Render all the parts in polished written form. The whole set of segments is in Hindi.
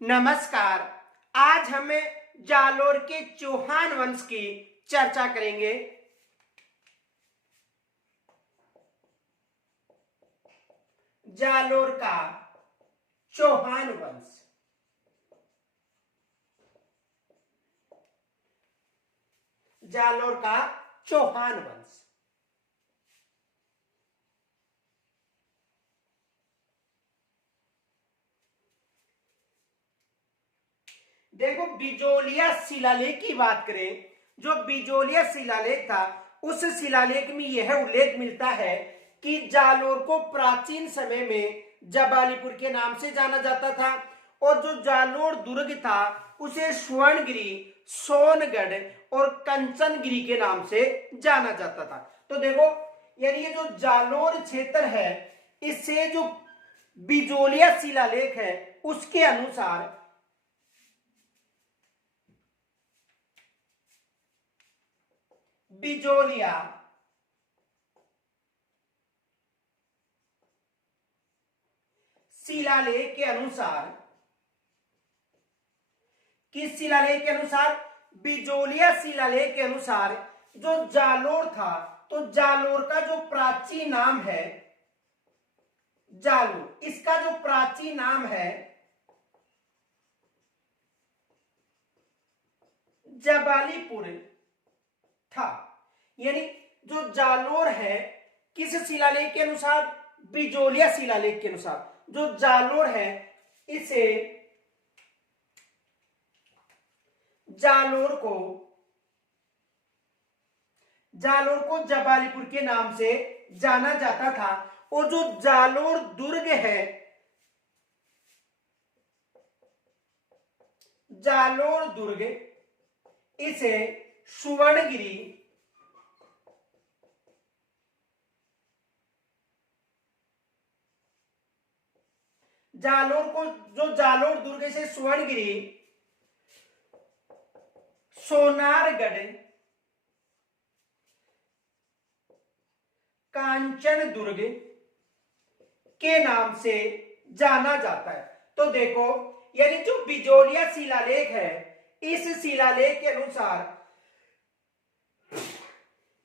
नमस्कार। आज हमें जालोर के चौहान वंश की चर्चा करेंगे। जालोर का चौहान वंश। जालोर का चौहान वंश। देखो, बिजोलिया शिलालेख की बात करें, जो बिजोलिया शिलालेख था उस शिलालेख में यह उल्लेख मिलता है कि जालोर को प्राचीन समय में जबालीपुर के नाम से जाना जाता था और जो जालोर दुर्ग था उसे स्वर्णगिरी, सोनगढ़ और कंचनगिरी के नाम से जाना जाता था। तो देखो, यानी ये जो जालोर क्षेत्र है, इससे जो बिजोलिया शिलालेख है उसके अनुसार बिजोलिया शिलालेख के अनुसार, किस शिलालेख के अनुसार? बिजोलिया शिलालेख के अनुसार जो जालोर था, तो जालोर का जो प्राचीन नाम है जालोर, इसका जो प्राचीन नाम है जबालीपुर था। यानी जो जालोर है, किस शिलालेख के अनुसार? बिजोलिया शिलालेख के अनुसार जो जालोर है, इसे जालोर को जबालीपुर के नाम से जाना जाता था। और जो जालोर दुर्ग है, जालोर दुर्ग, इसे सुवर्णगिरी, जालोर को जो जालोर दुर्ग से सुवर्णगिरी, सोनारगढ़, कांचन दुर्ग के नाम से जाना जाता है। तो देखो, यानी जो बिजोलिया शिलालेख है, इस शिलालेख के अनुसार,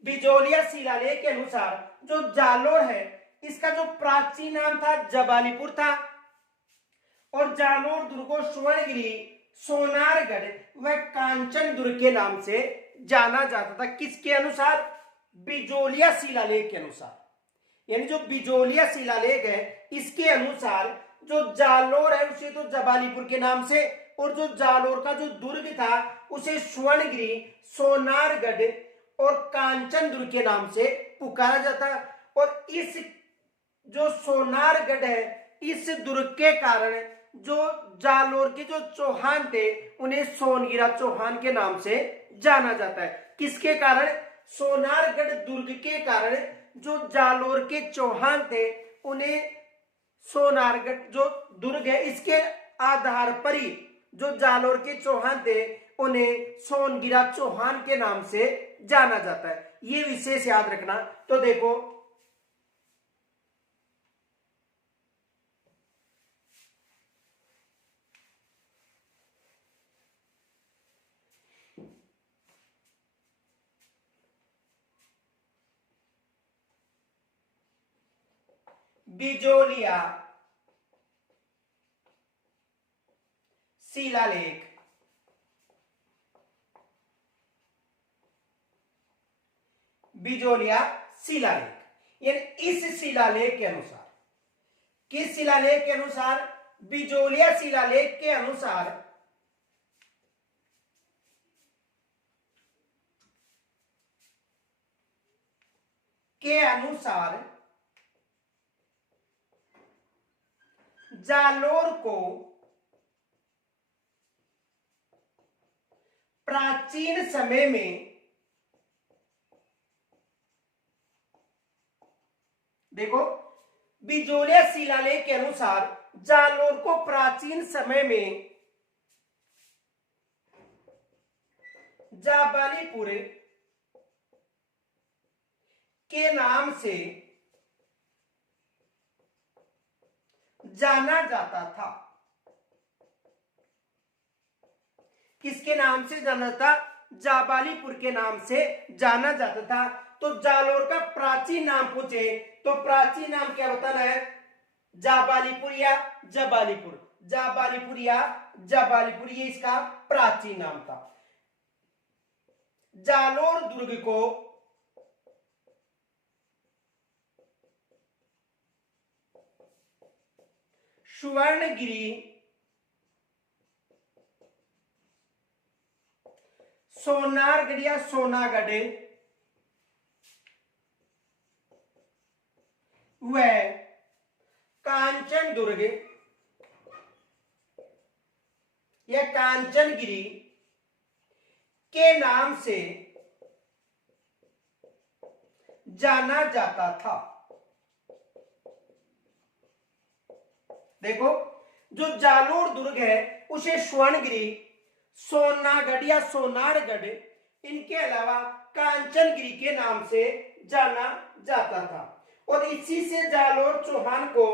बिजोलिया शिलालेख के अनुसार जो जालोर है, इसका जो प्राचीन नाम था जबालीपुर था और जालोर दुर्ग को सुवर्णगिरी, सोनारगढ़ व कांचन दुर्ग के नाम से जाना जाता था। किसके अनुसार? बिजोलिया शिलालेख के अनुसार। यानी जो बिजोलिया शिलालेख है, इसके अनुसार जो जालोर है उसे तो जबालीपुर के नाम से, और जो जालोर का जो दुर्ग था उसे स्वर्णगिरी, सोनारगढ़ और कांचन दुर्ग के नाम से पुकारा जाता। और इस जो सोनारगढ़ है, इस दुर्ग के कारण जो जालोर के जो चौहान थे उन्हें सोनगिरा चौहान के नाम से जाना जाता है। किसके कारण? सोनारगढ़ दुर्ग के कारण जो जालोर के चौहान थे उन्हें सोनारगढ़ जो दुर्ग है, इसके आधार पर ही जो जालोर के चौहान थे उन्हें सोनगिरा चौहान के नाम से जाना जाता है। ये विशेष याद रखना। तो देखो, बिजोलिया शिलालेख, बिजोलिया शिलालेख, यानी इस शिलालेख के अनुसार, किस शिलालेख के अनुसार? बिजोलिया शिलालेख के अनुसार जालोर को प्राचीन समय में, देखो, बिजोलिया शिलालेख के अनुसार जालोर को प्राचीन समय में जाबालीपुर के नाम से जाना जाता था। किसके नाम से जाना था? जाबालीपुर के नाम से जाना जाता था। तो जालोर का प्राचीन नाम पूछे तो प्राचीन नाम क्या बताना है? जाबालीपुर या जबालीपुर, जाबालीपुर या जबालीपुर, ये इसका प्राचीन नाम था। जालोर दुर्ग को सुवर्णगिरी, सोनारगढ़ या सोनागढ़ व कांचन दुर्ग या कांचनगिरी के नाम से जाना जाता था। देखो, जो जालोर दुर्ग है उसे स्वर्णगिरी, सोनागढ़ या सोनारगढ़, इनके अलावा कांचनगिरी के नाम से जाना जाता था। और इसी से जालोर चौहान को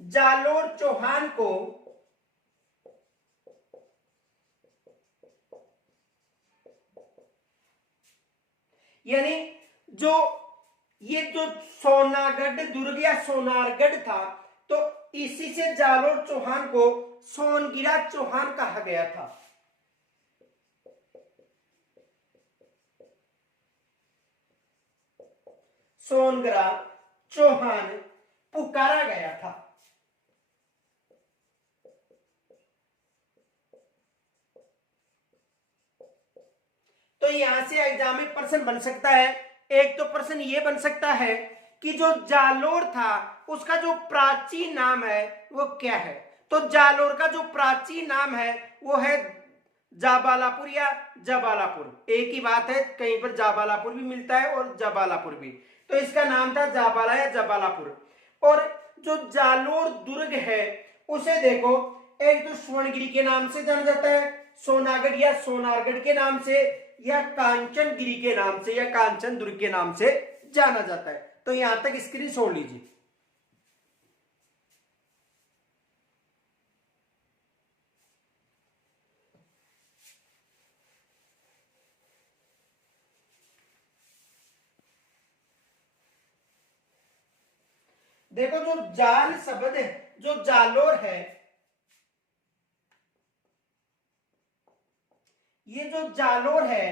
जालोर चौहान को यानी ये जो सोनागढ़ दुर्ग या सोनारगढ़ था, तो इसी से जालोर चौहान को सोनगिरा चौहान कहा गया था। सोनगिरा चौहान पुकारा गया था। तो यहां से एग्जाम में प्रश्न बन सकता है। एक तो प्रश्न ये बन सकता है कि जो जालोर था उसका जो प्राचीन नाम है वो क्या है? तो जालोर का जो प्राचीन नाम है वो है जाबालापुर या जबालापुर। एक ही बात है, कहीं पर जाबालापुर भी मिलता है और जबालापुर भी। तो इसका नाम था जाबाला या जबालापुर। और जो जालोर दुर्ग है उसे देखो, एक तो स्वर्णगिरी के नाम से जाना जाता है, सोनागढ़ या सोनारगढ़ के नाम से, या कांचनगिरी के नाम से या कांचन दुर्ग के नाम से जाना जाता है। तो यहां तक स्क्रीन छोड़ लीजिए। देखो, जो जाल शब्द है, जो जालोर है, ये जो जालोर है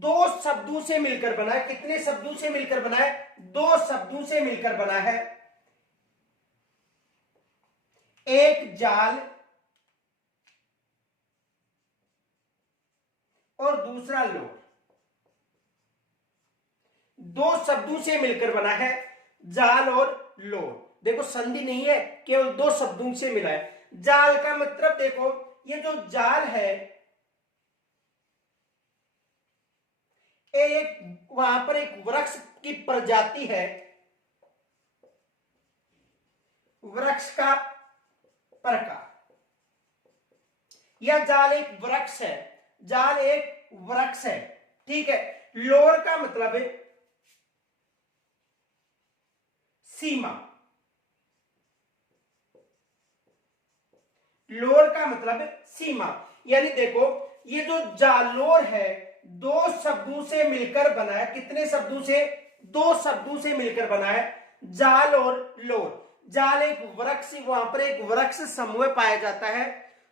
दो शब्दों से मिलकर बना है। कितने शब्दों से मिलकर बना है? दो शब्दों से मिलकर बना है। एक जाल और दूसरा लोर, दो शब्दों से मिलकर बना है जाल और लोर। देखो, संधि नहीं है, केवल दो शब्दों से मिला है। जाल का मतलब देखो, ये जो जाल है एक वहां पर एक वृक्ष की प्रजाति है, वृक्ष का प्रकार। यह जाल एक वृक्ष है, जाल एक वृक्ष है, ठीक है। लोर का मतलब है सीमा, लोर का मतलब सीमा। यानी देखो, ये जो जालोर है दो शब्दों से मिलकर बना है। कितने शब्दों से? दो शब्दों से मिलकर बना है, जाल और लोर। जाल एक वृक्ष, वहां पर एक वृक्ष समूह पाया जाता है,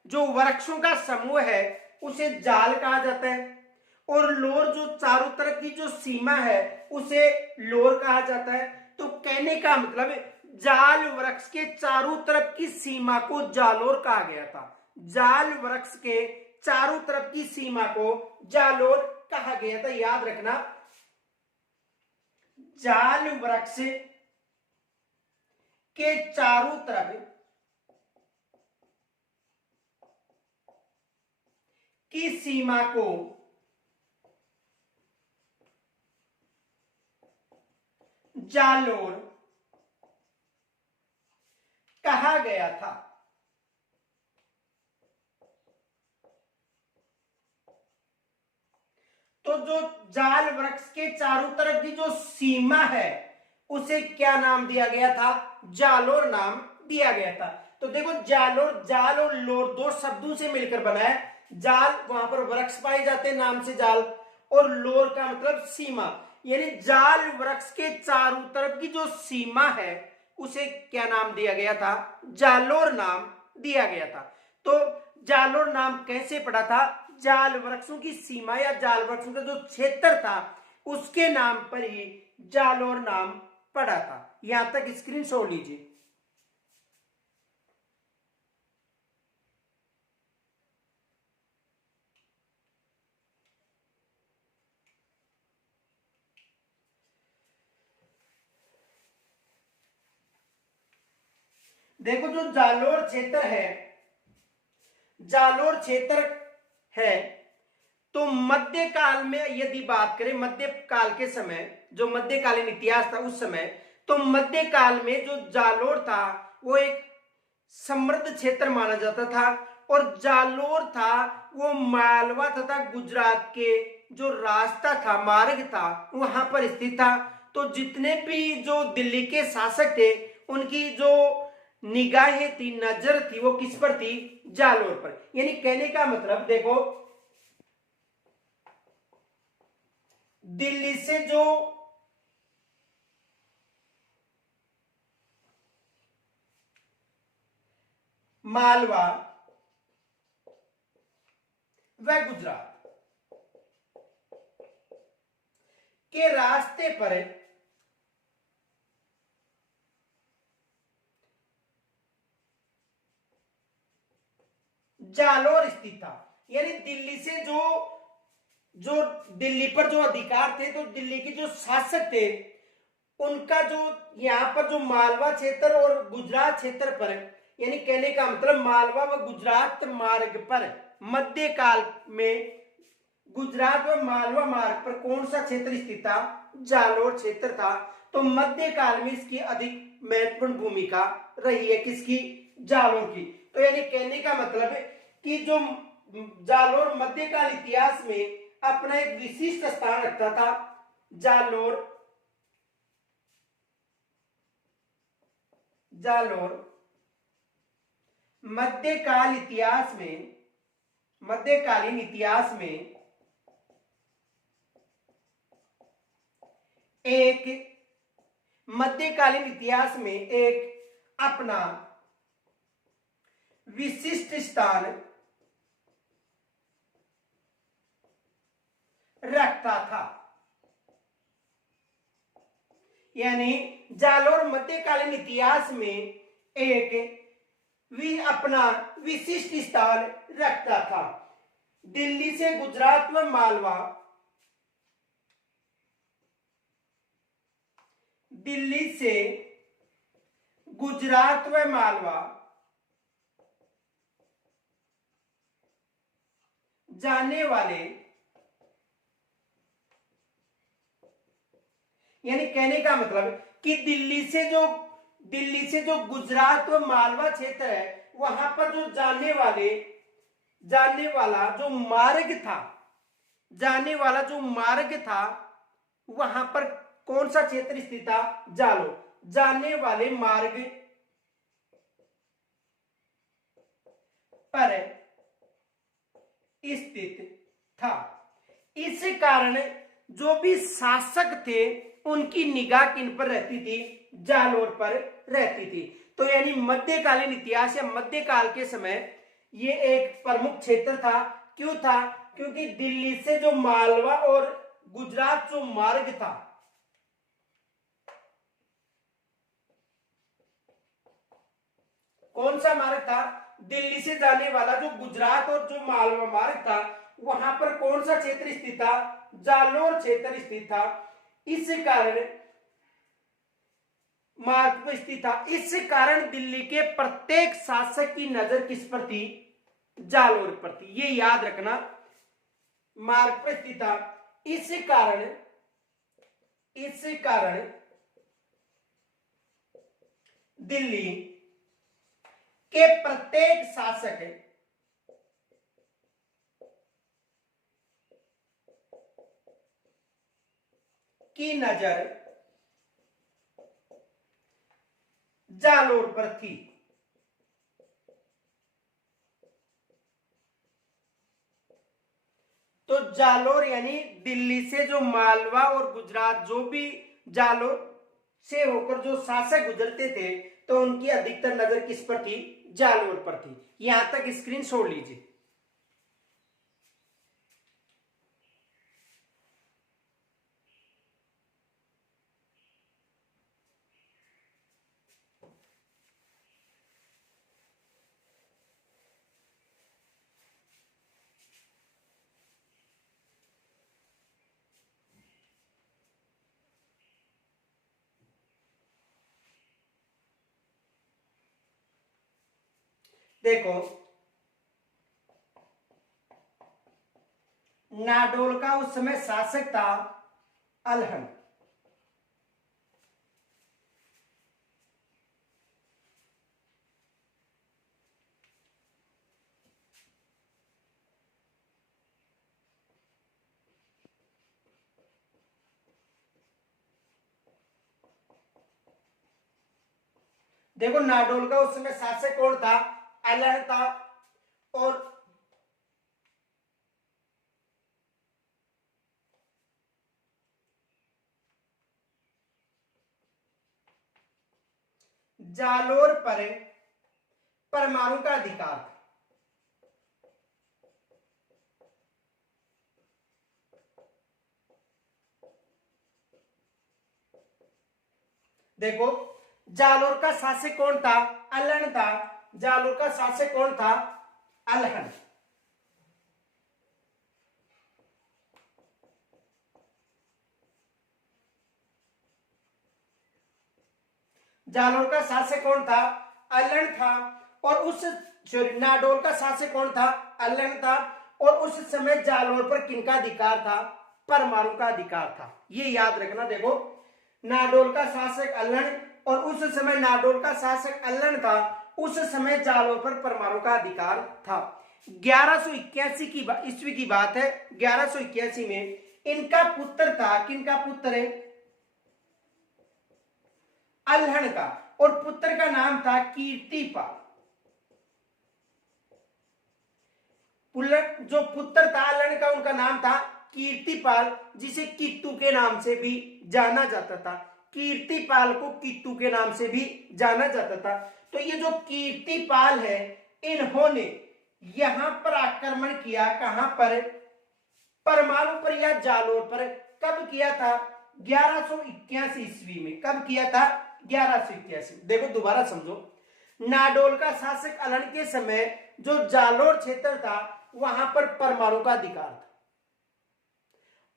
जो वृक्षों का समूह है उसे जाल कहा जाता है। और लोर जो चारों तरफ की जो सीमा है उसे लोर कहा जाता है। तो कहने का मतलब जाल वृक्ष के चारों तरफ की सीमा को जालोर कहा गया था। जाल वृक्ष के चारों तरफ की सीमा को जालोर कहा गया था, याद रखना। जाल वृक्ष के चारों तरफ की सीमा को जालोर कहा गया था। तो तो जो जाल वृक्ष के चारों तरफ की जो सीमा है उसे क्या नाम दिया गया था? जालोर नाम दिया गया था। तो देखो जालोर, जाल और लोर दो शब्दों से मिलकर बना है। जाल वहां पर वृक्ष पाए जाते हैं नाम से जाल, और लोर का मतलब सीमा, यानी जाल वृक्ष के चारों तरफ की जो सीमा है उसे क्या नाम दिया गया था? जालोर नाम दिया गया था। तो जालोर नाम कैसे पड़ा था? जाल वृक्षों की सीमा या जाल वृक्षों का जो क्षेत्र था उसके नाम पर ही जालोर नाम पड़ा था। यहां तक स्क्रीनशॉट लीजिए। देखो जो जालोर क्षेत्र है, जालोर क्षेत्र है, तो मध्यकाल में यदि बात करें, मध्यकाल के समय, जो मध्यकालीन इतिहास था उस समय, तो मध्यकाल में जो जालोर था वो एक समृद्ध क्षेत्र माना जाता था। और जालोर था वो मालवा तथा गुजरात के जो रास्ता था, मार्ग था, वहां पर स्थित था। तो जितने भी जो दिल्ली के शासक थे उनकी जो निगाहें थी, नजर थी, वो किस पर थी? जालोर पर। यानी कहने का मतलब देखो, दिल्ली से जो मालवा व गुजरात के रास्ते पर जालोर स्थित था। यानी दिल्ली से जो जो दिल्ली पर जो अधिकार थे, तो दिल्ली के जो शासक थे उनका जो यहाँ पर जो मालवा क्षेत्र और गुजरात क्षेत्र पर, यानी कहने का मतलब मालवा व गुजरात मार्ग पर मध्यकाल में गुजरात व मालवा मार्ग पर कौन सा क्षेत्र स्थित था? जालोर क्षेत्र था। तो मध्यकाल में इसकी अधिक महत्वपूर्ण भूमिका रही है, किसकी? जालोर की। तो यानी कहने का मतलब है कि जो जालोर मध्यकाल इतिहास में अपना एक विशिष्ट स्थान रखता था। जालोर, जालोर मध्यकाल इतिहास में, मध्यकालीन इतिहास में एक, मध्यकालीन इतिहास में एक अपना विशिष्ट स्थान रखता था। यानी जालोर मध्यकालीन इतिहास में एक अपना विशिष्ट स्थान रखता था। दिल्ली से गुजरात व मालवा, दिल्ली से गुजरात व मालवा जाने वाले, यानी कहने का मतलब कि दिल्ली से जो गुजरात व मालवा क्षेत्र है वहां पर जो जाने वाला जो मार्ग था, जाने वाला जो मार्ग था वहां पर कौन सा क्षेत्र स्थित था? जालोर। जाने वाले मार्ग पर स्थित था। इस कारण जो भी शासक थे उनकी निगाह किन पर रहती थी? जालोर पर रहती थी। तो यानी मध्यकालीन इतिहास या मध्यकाल के समय ये एक प्रमुख क्षेत्र था। क्यों था? क्योंकि दिल्ली से जो मालवा और गुजरात जो मार्ग था, कौन सा मार्ग था? दिल्ली से जाने वाला जो गुजरात और जो मालवा मार्ग था वहां पर कौन सा क्षेत्र स्थित था? जालोर क्षेत्र स्थित था। इस कारण मार्ग पर स्थित था। इस कारण दिल्ली के प्रत्येक शासक की नजर किस पर थी? जालोर पर थी। ये याद रखना, मार्ग पर स्थित था। इस कारण दिल्ली के प्रत्येक शासक की नजर जालोर पर थी। तो जालोर यानी दिल्ली से जो मालवा और गुजरात जो भी जालोर से होकर जो शासक गुजरते थे तो उनकी अधिकतर नजर किस पर थी? जालोर पर थी। यहां तक स्क्रीन छोड़ लीजिए। देखो, नाडोल का उस समय शासक था अलहन। देखो, नाडोल का उस समय शासक कौन था? अलहन था। और जालोर पर परमाणु का अधिकार था। देखो, जालोर का शासक कौन था? अलहन था। जालोर का शासक कौन था? अलहन। जालोर का शासक कौन था? अलहन था। और उस नाडोल का शासक कौन था? अलहन था। और उस समय जालोर पर किनका अधिकार था? परमाणु का अधिकार था। ये याद रखना। देखो, नाडोल का शासक अलहन और उस समय नाडोल का शासक अलहन था। उस समय जालोर पर परमाणु का अधिकार था। 1181 की ईस्वी की बात है। 1181 में इनका पुत्र था। किनका पुत्र है? अलहन का। और पुत्र का नाम था कीर्तिपाल। जो पुत्र था अलहन का, उनका नाम था कीर्तिपाल, जिसे कित्तू के नाम से भी जाना जाता था। कीर्तिपाल को कित्तू के नाम से भी जाना जाता था। तो ये जो कीर्तिपाल है, इन्होंने यहां पर आक्रमण किया। कहां पर? परमाणु पर या जालोर पर। कब किया था? 1181 ईस्वी में। कब किया था? 1181। देखो, दोबारा समझो। नाडोल का शासक अलहन के समय जो जालोर क्षेत्र था वहां पर परमाणु का अधिकार था।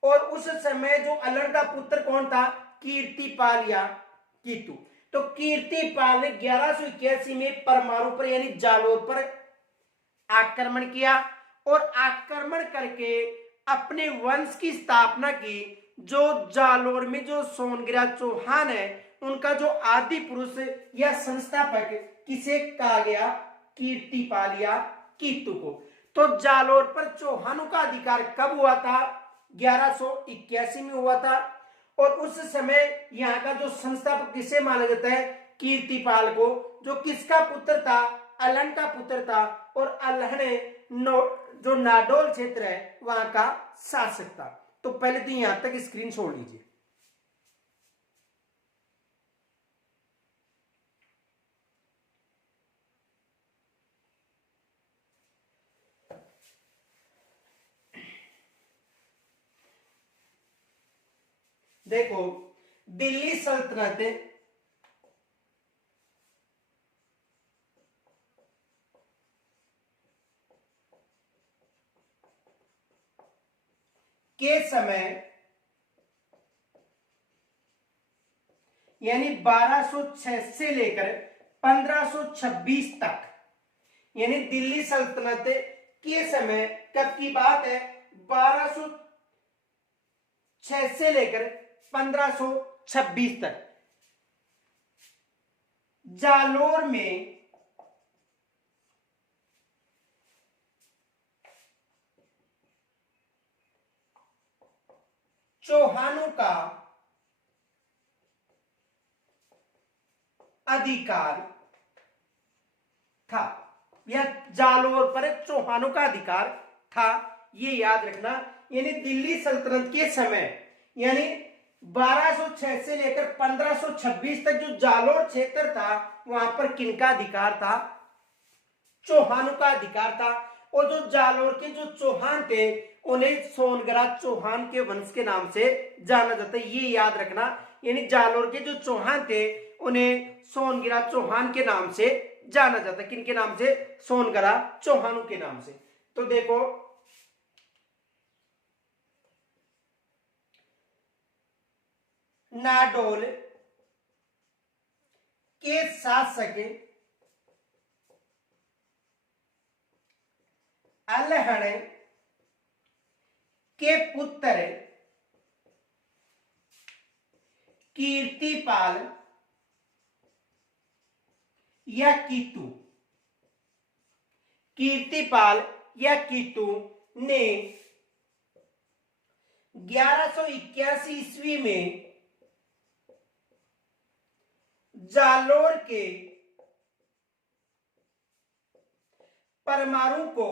और उस समय जो अलहन का पुत्र कौन था? कीर्तिपाल या कीतू। तो कीर्तिपाल ने 1181 में परमाणु पर यानी जालोर पर आक्रमण किया और आक्रमण करके अपने वंश की स्थापना की। जो जालोर में जो सोनगिरा चौहान है, उनका जो आदि पुरुष या संस्थापक किसे कहा गया? कीर्तिपाल या कीतू को। तो जालोर पर चौहानों का अधिकार कब हुआ था? 1181 में हुआ था। और उस समय यहाँ का जो संस्थापक किसे माना जाता है? कीर्तिपाल को, जो किसका पुत्र था? अलहन का पुत्र था। और अलहन जो नाडोल क्षेत्र है वहां का शासक था। तो पहले तो यहां तक स्क्रीन छोड़ लीजिए। देखो, दिल्ली सल्तनत के समय यानी 1206 से लेकर 1526 तक, यानी दिल्ली सल्तनत के समय कब की बात है? 1206 से लेकर 1526 तक जालोर में चौहानों का अधिकार था, या जालोर पर चौहानों का अधिकार था, ये याद रखना। यानी दिल्ली सल्तनत के समय, यानी 1206 से लेकर 1526 तक जो जालोर क्षेत्र था वहां पर किनका अधिकार था? चौहानों का अधिकार था। और जो जालोर के जो चौहान थे उन्हें सोनगरा चौहान के वंश के नाम से जाना जाता है, ये याद रखना। यानी जालोर के जो चौहान थे उन्हें सोनगिरा चौहान के नाम से जाना जाता है। किनके नाम से? सोनगरा चौहानों के नाम से। तो देखो, नाडोल के शासक अल्हड़ के पुत्र कीर्तिपाल या कीतु, कीर्तिपाल या कीतु ने 1181 ईस्वी में जालोर के परमाणु को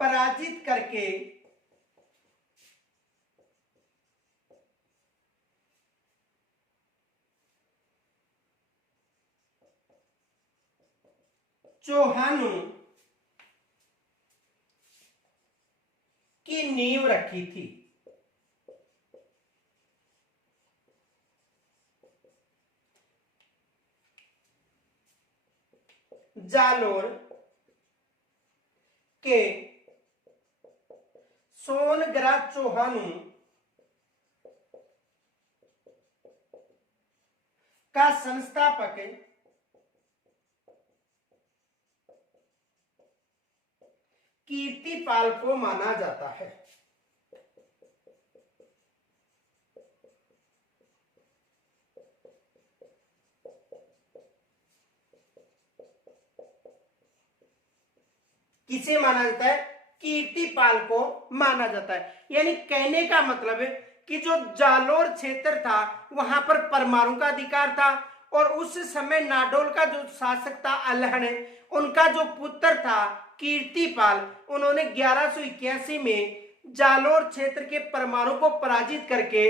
पराजित करके चौहानों की नींव रखी थी। जालोर के सोनगरा चौहानों का संस्थापक कीर्तिपाल को माना जाता है। किसे माना जाता है? कीर्तिपाल को माना जाता है। यानी कहने का मतलब है कि जो जालोर क्षेत्र था वहां पर परमाणु का अधिकार था, और उस समय नाडोल का जो शासक था अल्हड़, उनका जो पुत्र था कीर्तिपाल, उन्होंने 1181 में जालोर क्षेत्र के परमाणु को पराजित करके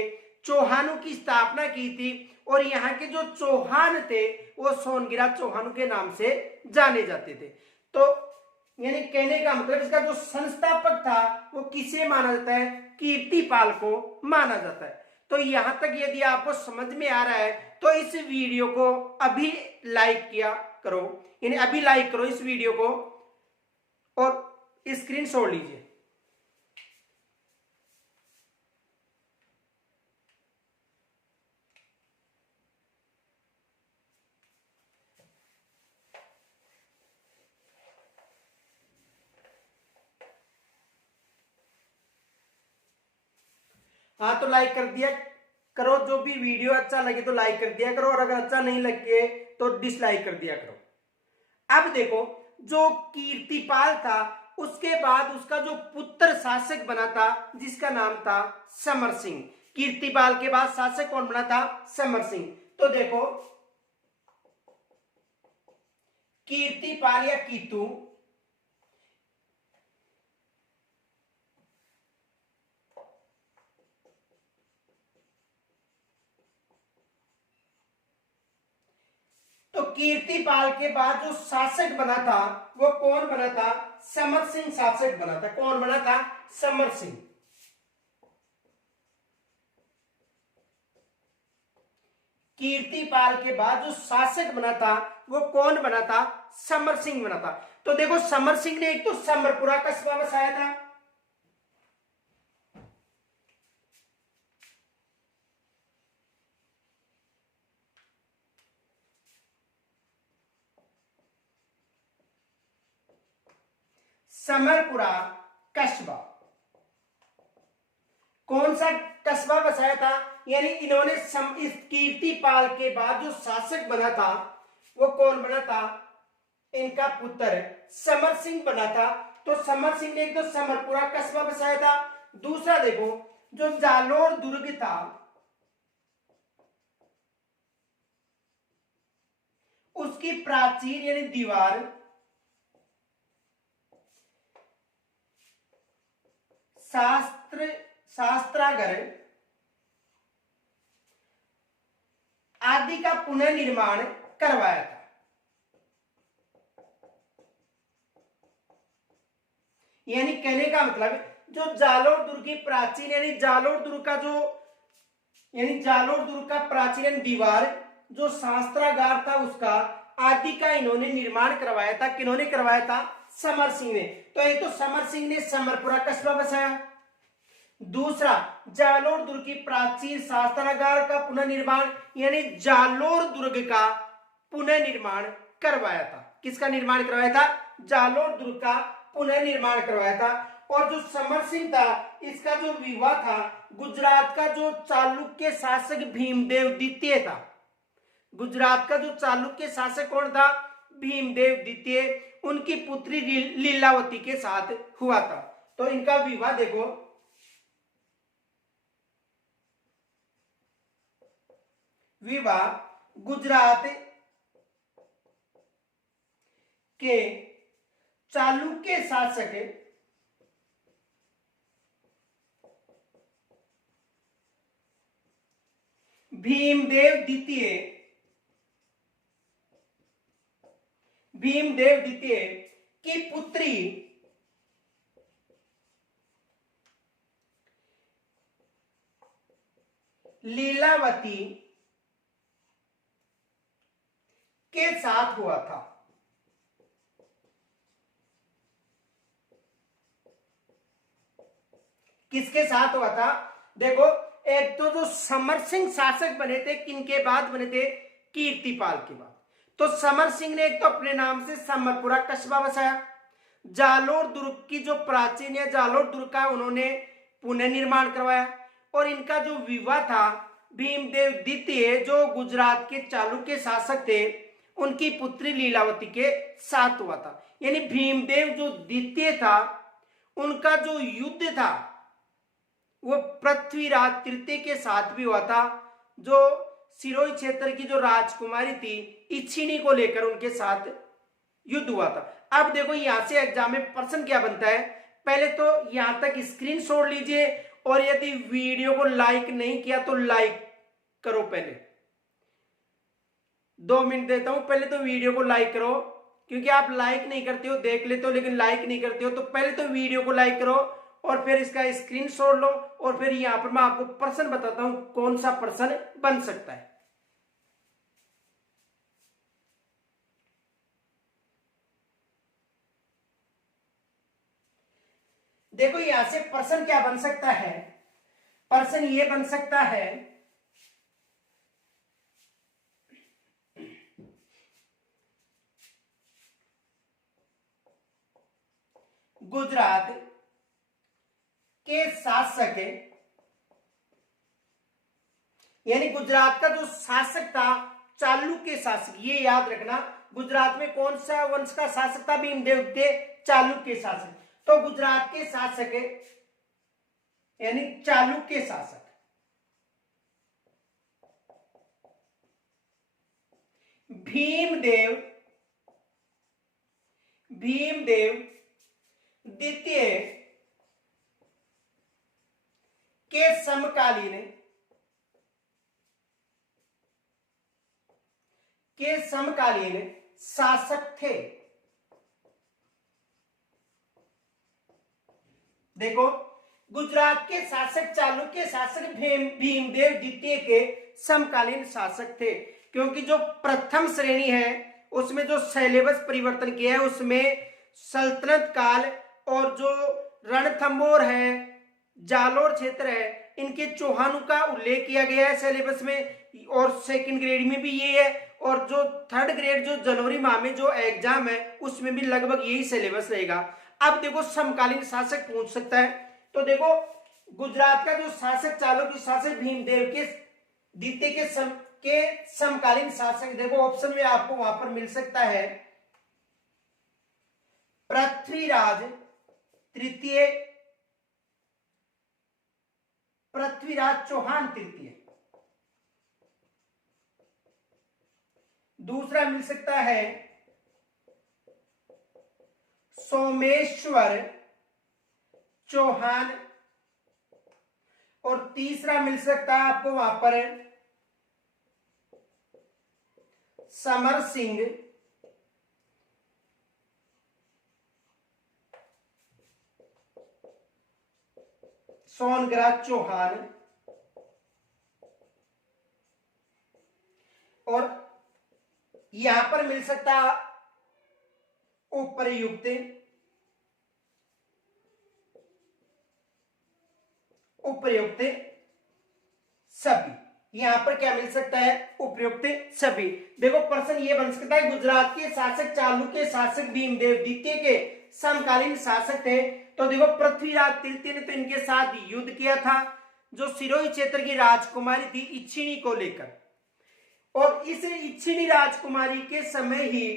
चौहानों की स्थापना की थी। और यहाँ के जो चौहान थे वो सोनगिरा चौहानों के नाम से जाने जाते थे। तो यानी कहने का मतलब इसका जो संस्थापक था वो किसे माना जाता है? कीर्तिपाल को माना जाता है। तो यहां तक यदि आपको समझ में आ रहा है तो इस वीडियो को अभी लाइक किया करो, यानी अभी लाइक करो इस वीडियो को और स्क्रीनशॉट लीजिए। हाँ, तो लाइक कर दिया करो। जो भी वीडियो अच्छा लगे तो लाइक कर दिया करो, और अगर अच्छा नहीं लगे तो डिसलाइक कर दिया करो। अब देखो, जो कीर्तिपाल था उसके बाद उसका जो पुत्र शासक बना था जिसका नाम था समर सिंह। कीर्तिपाल के बाद शासक कौन बना था? समर सिंह। तो देखो, कीर्तिपाल या कीतु तो कीर्तिपाल के बाद जो शासक बना था वो कौन बना था? समर सिंह शासक बना था। कौन बना था? समर सिंह। कीर्तिपाल के बाद जो शासक बना था वो कौन बना था? समर सिंह बना था। तो देखो, समर सिंह ने एक तो समरपुरा कस्बा बसाया था, समरपुरा कस्बा। कौन सा कस्बा बसाया था? यानी इन्होंने इस कीर्तिपाल के बाद जो शासक बना था वो कौन बना था? इनका पुत्र समर सिंह बना था। तो समर सिंह ने एक तो समरपुरा कस्बा बसाया था। दूसरा देखो, जो जालोर दुर्ग था उसकी प्राचीर यानी दीवार शास्त्रागार आदि का पुनर्निर्माण करवाया था। यानी कहने का मतलब जो जालोर दुर्ग की प्राचीन यानी जालोर दुर्ग का जो यानी जालोर दुर्ग का प्राचीन दीवार जो शास्त्रागार था उसका आदि का इन्होंने निर्माण करवाया था। किन्होंने करवाया था? समर सिंह ने। तो एक तो समर सिंह ने समरपुरा कस्बा बसाया, दूसरा जालोर दुर्ग की प्राचीन शास्त्रागार का पुनर्निर्माण यानी जालोर दुर्ग का पुनर्निर्माण करवाया था। किसका निर्माण करवाया था? जालोर दुर्ग का पुनर्निर्माण करवाया था। और जो समर सिंह था इसका जो विवाह था गुजरात का जो चालुक्य शासक भीमदेव द्वितीय था। गुजरात का जो चालुक्य शासक कौन था? भीमदेव द्वितीय, उनकी पुत्री लीलावती के साथ हुआ था। तो इनका विवाह देखो, विवाह गुजरात के चालुक्य शासक भीमदेव द्वितीय की पुत्री लीलावती के साथ हुआ था। किसके साथ हुआ था? देखो, एक तो जो समर सिंह शासक बने थे किनके बाद बने थे? कीर्तिपाल के बाद। तो समर सिंह ने एक तो अपने नाम से समरपुरा कस्बा बसाया, जालोर दुर्ग की जो प्राचीन है जालोर दुर्ग का उन्होंने पुनर्निर्माण करवाया, और इनका जो विवाह था भीमदेव द्वितीय जो गुजरात के चालुक्य शासक थे उनकी पुत्री लीलावती के साथ हुआ था। यानी भीमदेव जो द्वितीय था उनका जो युद्ध था वो पृथ्वीराज तृतीय के साथ भी हुआ था, जो सिरोही क्षेत्र की जो राजकुमारी थी इच्छिनी को लेकर उनके साथ युद्ध हुआ था। अब देखो यहां से एग्जाम में प्रश्न क्या बनता है, पहले तो यहां तक स्क्रीनशॉट लीजिए, और यदि वीडियो को लाइक नहीं किया तो लाइक करो। पहले 2 मिनट देता हूं, पहले तो वीडियो को लाइक करो, क्योंकि आप लाइक नहीं करते हो, देख लेते हो लेकिन लाइक नहीं करते हो। तो पहले तो वीडियो को लाइक करो और फिर इसका स्क्रीनशॉट लो, और फिर यहां पर मैं आपको प्रश्न बताता हूं कौन सा प्रश्न बन सकता है। देखो यहां से प्रश्न क्या बन सकता है, प्रश्न ये बन सकता है गुजरात के शासक यानी गुजरात का जो शासक था चालुक्य शासक, ये याद रखना गुजरात में कौन सा वंश का शासक था? भीमदेव के चालुक्य शासक। तो गुजरात के शासक यानी चालुक्य शासक भीमदेव द्वितीय के समकालीन शासक थे। देखो गुजरात के शासक चालुक्य शासक भीमदेव द्वितीय के समकालीन शासक थे, क्योंकि जो प्रथम श्रेणी है उसमें जो सिलेबस परिवर्तन किया है उसमें सल्तनत काल और जो रणथंबोर है जालोर क्षेत्र है इनके चौहानों का उल्लेख किया गया है सिलेबस में, और सेकंड ग्रेड में भी ये है, और जो थर्ड ग्रेड जो जनवरी माह में जो एग्जाम है उसमें भी लगभग यही सिलेबस रहेगा। अब देखो समकालीन शासक पूछ सकता है, तो देखो गुजरात का जो शासक चालुक्य शासक भीमदेव के द्वितीय के समकालीन शासक, देखो ऑप्शन में आपको वहां पर मिल सकता है पृथ्वीराज तृतीय, पृथ्वीराज चौहान तृतीय। दूसरा मिल सकता है सोमेश्वर चौहान, और तीसरा मिल सकता है आपको वहां पर समर सिंह सोनग्राह चौहान, और यहां पर मिल सकता उपर्युक्त उपयुक्त सभी। यहां पर क्या मिल सकता है? उपयुक्त सभी। देखो प्रश्न ये बन सकता है गुजरात के शासक चालुक्य शासक भीमदेव द्वितीय के समकालीन शासक थे। तो देखो पृथ्वीराज तृतीय ने तो इनके साथ युद्ध किया था, जो सिरोही क्षेत्र की राजकुमारी थी इच्छिणी को लेकर, और इस इच्छिणी राजकुमारी के समय ही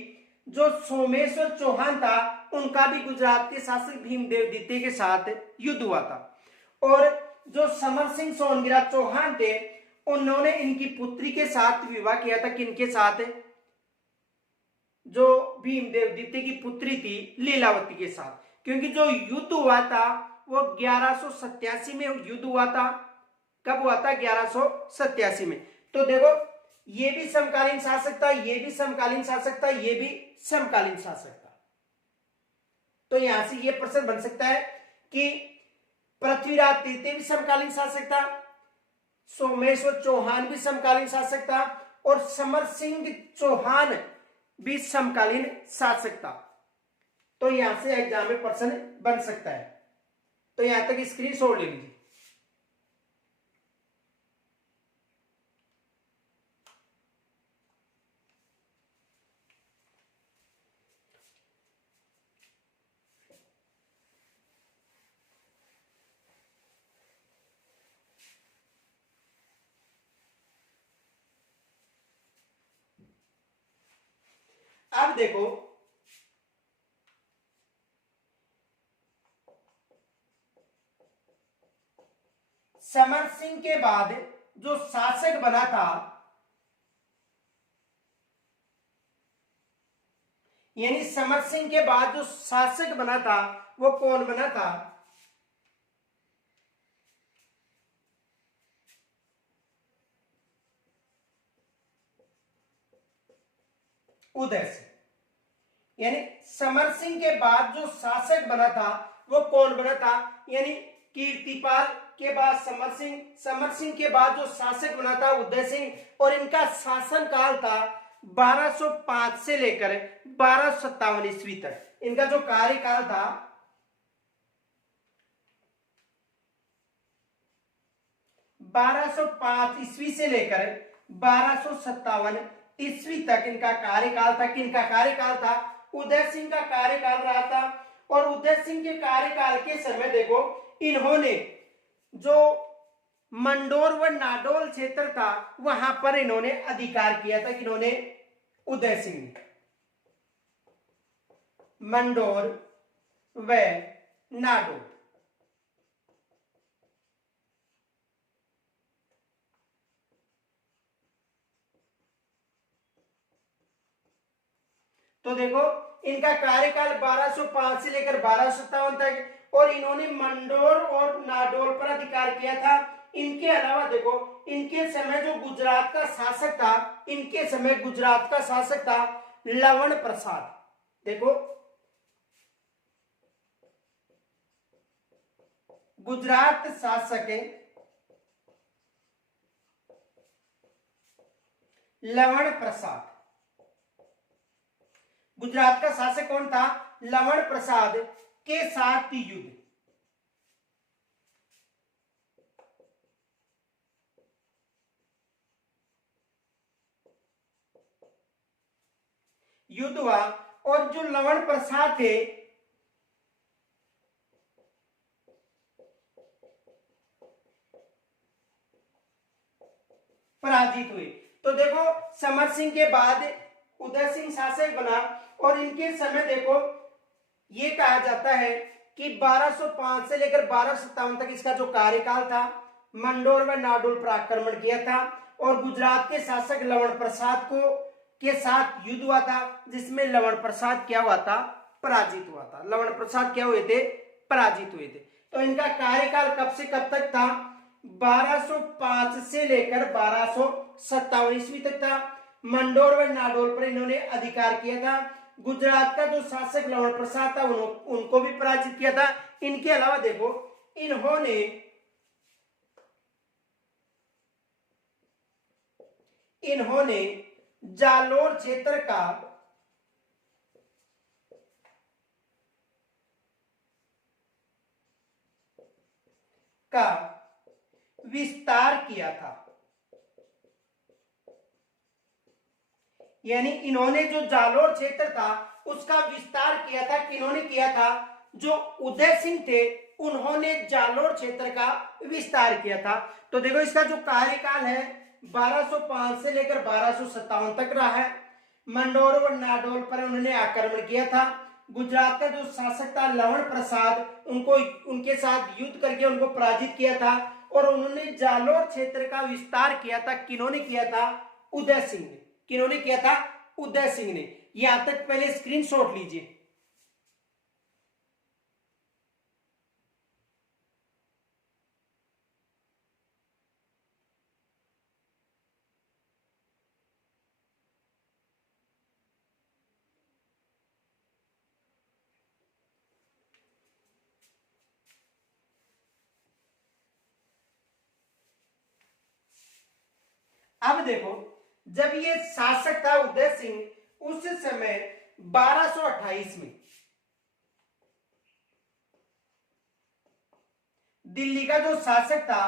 जो सोमेश्वर चौहान था उनका भी गुजरात के शासक भीमदेव द्वितीय के साथ युद्ध हुआ था। और जो समर सिंह सोनगिरा चौहान थे उन्होंने इनकी पुत्री के साथ विवाह किया था। किनके साथ? जो भीमदेव द्वितीय की पुत्री थी लीलावती के साथ, क्योंकि जो युद्ध हुआ था वो 1187 में युद्ध हुआ था। कब हुआ था? 1187 में। तो देखो ये भी समकालीन शासक था, ये भी समकालीन शासक था, ये भी समकालीन शासक था। तो यहां से ये प्रश्न बन सकता है कि पृथ्वीराज तृतीय भी समकालीन शासक था, सोमेश्वर चौहान भी समकालीन शासक था, और समर सिंह चौहान भी समकालीन शासक था। तो यहां से एग्जाम में प्रश्न बन सकता है। तो यहां तक स्क्रीनशॉट ले लीजिए। अब देखो समर सिंह के बाद जो शासक बना था, यानी समर सिंह के बाद जो शासक बना था वो कौन बना था? उदय सिंह। यानी समर सिंह के बाद जो शासक बना था वो कौन बना था? यानी कीर्तिपाल के बाद समर सिंह, समर सिंह के बाद जो शासक बना था उदय सिंह, और इनका शासन काल था 1205 से लेकर 1257 ईस्वी तक। इनका जो कार्यकाल था 1205 ईस्वी से लेकर 1257 ईस्वी तक इनका कार्यकाल था। किनका कार्यकाल था? उदय सिंह का कार्यकाल रहा था। और उदय सिंह के कार्यकाल के समय देखो इन्होंने जो मंडोर व नाडोल क्षेत्र था वहां पर इन्होंने अधिकार किया था। किन्होंने? उदय सिंह ने मंडोर व नाडोल। तो देखो इनका कार्यकाल 1205 से लेकर 1257 तक, और इन्होंने मंडोर और नाडोल पर अधिकार किया था। इनके अलावा देखो इनके समय जो गुजरात का शासक था, इनके समय गुजरात का शासक था लवण प्रसाद। देखो गुजरात शासक लवण प्रसाद। गुजरात का शासक कौन था? लवण प्रसाद के साथ युद्ध हुआ। और जो लवण प्रसाद थे पराजित हुए। तो देखो समर सिंह के बाद उदय सिंह शासक बना, और इनके समय देखो ये कहा जाता है कि 1205 से लेकर 1257 तक इसका जो कार्यकाल था, मंडोर व नाडोल पर आक्रमण किया था, और गुजरात के शासक लवण प्रसाद को के साथ युद्ध हुआ था, जिसमें लवण प्रसाद क्या हुआ था, पराजित हुआ था। लवण प्रसाद क्या हुए थे, पराजित हुए थे। तो इनका कार्यकाल कब से कब तक था, 1205 से लेकर 1257 ईस्वी तक था। मंडोर व नाडोल पर इन्होंने अधिकार किया था। गुजरात का जो शासक लवण प्रसाद था उनको भी पराजित किया था। इनके अलावा देखो इन्होंने जालोर क्षेत्र का विस्तार किया था। यानी इन्होंने जो जालोर क्षेत्र था उसका विस्तार किया था। किन्होंने किया था, जो उदय सिंह थे उन्होंने जालोर क्षेत्र का विस्तार किया था। तो देखो इसका जो कार्यकाल है 1205 से लेकर 1257 तक रहा है। मंडोर और नाडोल पर उन्होंने आक्रमण किया था। गुजरात का जो शासक था लवण प्रसाद, उनके साथ युद्ध करके उनको पराजित किया था। और उन्होंने जालोर क्षेत्र का विस्तार किया था। किन्होंने किया था, उदय सिंह ने। किन्होंने किया था, उदय सिंह ने। यहां तक पहले स्क्रीनशॉट लीजिए। अब देखो, जब ये शासक था उदय सिंह, उस समय 1228 में दिल्ली का जो शासक था,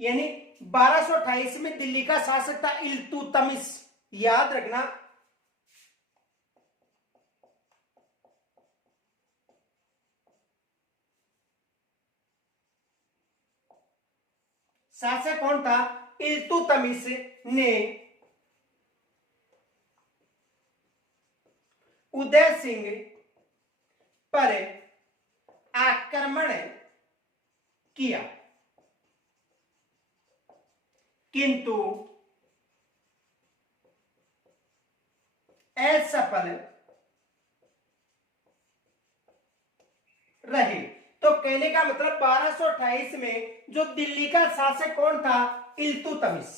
यानी 1228 में दिल्ली का शासक था इल्तुतमिश। याद रखना, शासक कौन था, इल्तुतमिश ने उदय सिंह पर आक्रमण किया, किंतु असफल रहे। तो कहने का मतलब 1228 में जो दिल्ली का शासक कौन था, इल्तुतमिश,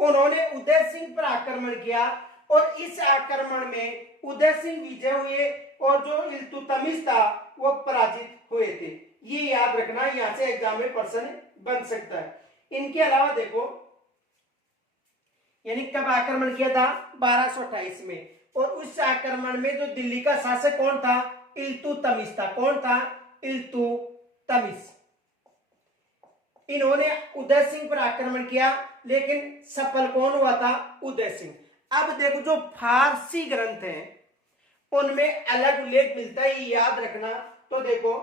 उन्होंने उदय सिंह पर आक्रमण किया और इस आक्रमण में उदय सिंह विजय हुए और जो इल्तुतमिश था वो पराजित हुए थे। ये याद रखना, यहां से एग्जाम में प्रश्न बन सकता है। इनके अलावा देखो, यानी कब आक्रमण किया था, 1228 में। और उस आक्रमण में जो दिल्ली का शासक कौन था, इल्तुतमिश था। कौन था, इल्तुतमिश। इन्होंने उदय सिंह पर आक्रमण किया, लेकिन सफल कौन हुआ था, उदय सिंह। अब देखो, जो फारसी ग्रंथ हैं उनमें अलग उल्लेख मिलता है, ये याद रखना। तो देखो,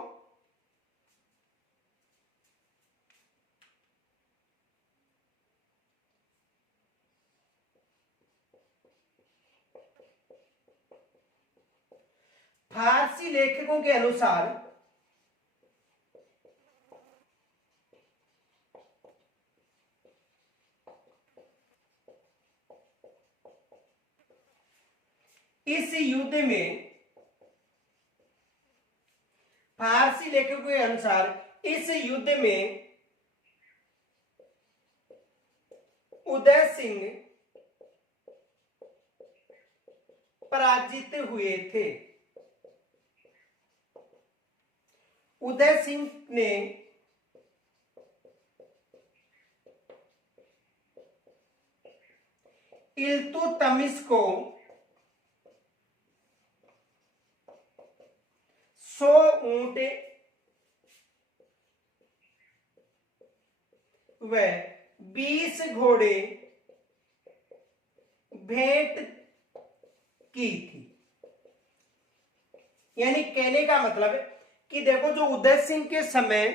फारसी लेखकों के अनुसार इस युद्ध में, फारसी लेखकों के अनुसार इस युद्ध में उदय सिंह पराजित हुए थे। उदय सिंह ने इल्तुतमिश को 100 ऊंट व 20 घोड़े भेंट की थी। यानी कहने का मतलब कि देखो, जो उदय सिंह के समय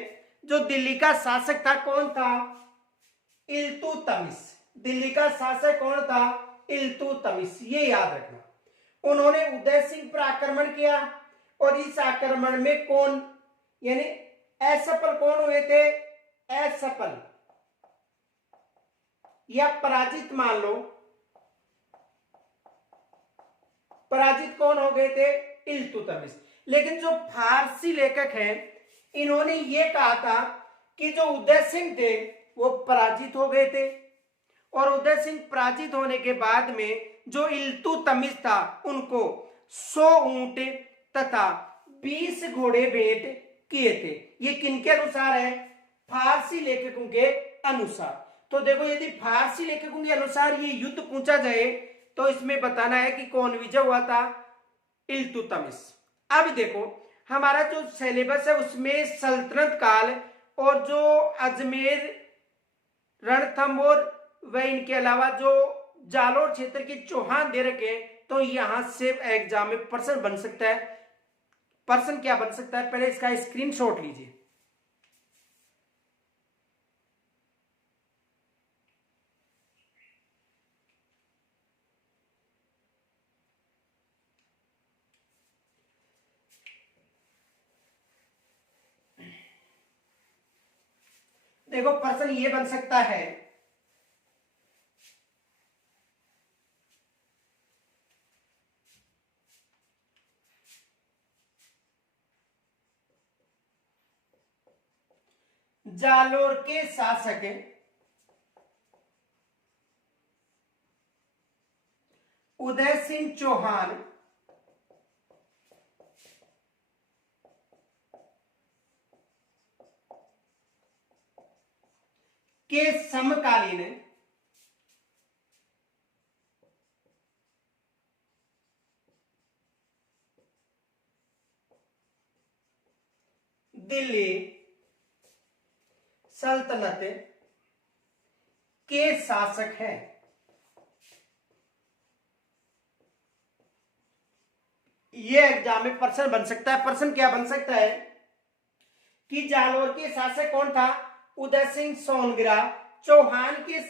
जो दिल्ली का शासक था कौन था, इल्तुतमिश। दिल्ली का शासक कौन था, इल्तुतमिश। ये याद रखना। उन्होंने उदय सिंह पर आक्रमण किया और इस आक्रमण में कौन, यानी असफल कौन हुए थे, असफल या पराजित मान लो, पराजित कौन हो गए थे? इल्तुतमिश। लेकिन जो फारसी लेखक हैं इन्होंने ये कहा था कि जो उदय सिंह थे वो पराजित हो गए थे, और उदय सिंह पराजित होने के बाद में जो इल्तुतमिश था उनको 100 ऊंट तथा 20 घोड़े भेंट किए थे। ये किनके अनुसार है? फारसी लेखकों के अनुसार। तो देखो यदि फारसी लेखकों के अनुसार ये युद्ध पूछा जाए तो इसमें बताना है कि कौन विजय हुआ था? इल्तुतमिश। अब देखो हमारा जो सिलेबस है उसमें सल्तनत काल और जो अजमेर, रणथंभौर व इनके अलावा जो जालोर क्षेत्र के चौहान दे रखे, तो यहां से एग्जाम में पर्सन बन सकता है। पर्सन क्या बन सकता है? पहले इसका स्क्रीनशॉट लीजिए। देखो पर्सन ये बन सकता है जालोर के शासक उदय सिंह चौहान के समकालीन दिल्ली सल्तनत के शासक हैं। ये एग्जाम में पर्सन बन सकता है। पर्सन क्या बन सकता है कि जालोर के शासक कौन था? उदय सिंह सोनगिरा चौहान के